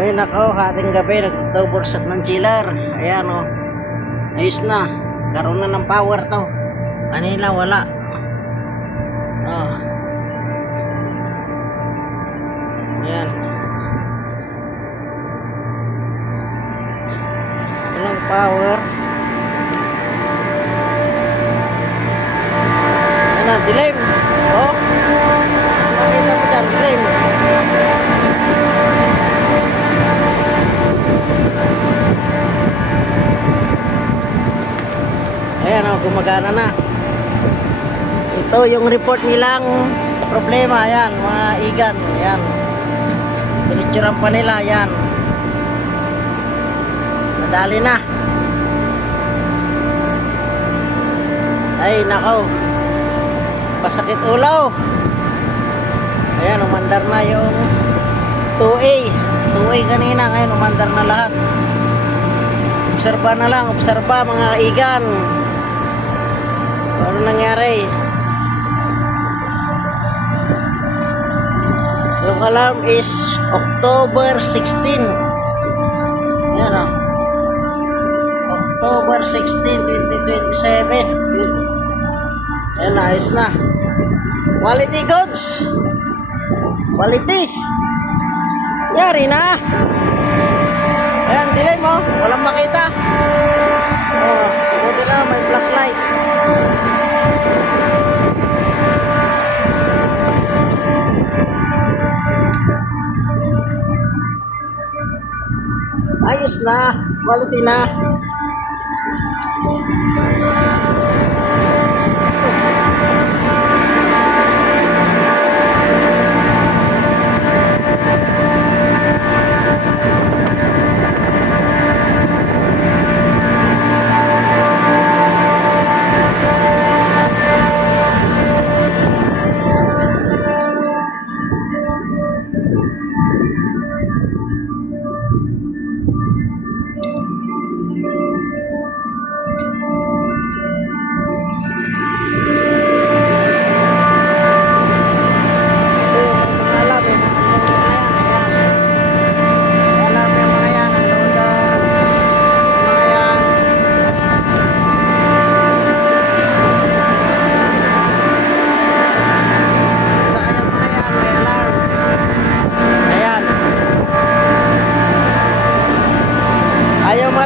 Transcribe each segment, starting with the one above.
Ay nako, hating gabi nag-double shot ng chiller. Ayan o. Ayos na. Karoon na ng power to. Kanina wala. Oh. Ayan. Walang power. Ano, dilim. Oh. Makita mo dyan, dilim. Ayan o, gumagana na. Ito yung report nilang problema. Ayan, mga igan. Ayan. Pinitsuran pa nila. Ayan. Nadali na. Ay, nako. Pasakit ulo. Ayan, umandar na yung 2A. 2A kanina. Ngayon, umandar na lahat. Obserba na lang. Obserba mga igan. Ano nangyari? Yung alarm is October 16. Yan o. October 16, 2027. Ayan, ayos na. Quality goods. Quality. Yari na. Ayan, delay mo. Walang makita. Oh, buti na may flashlight. Ayos na, quality na.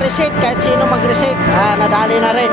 Reset kahit sino mag-reset, nadali na rin.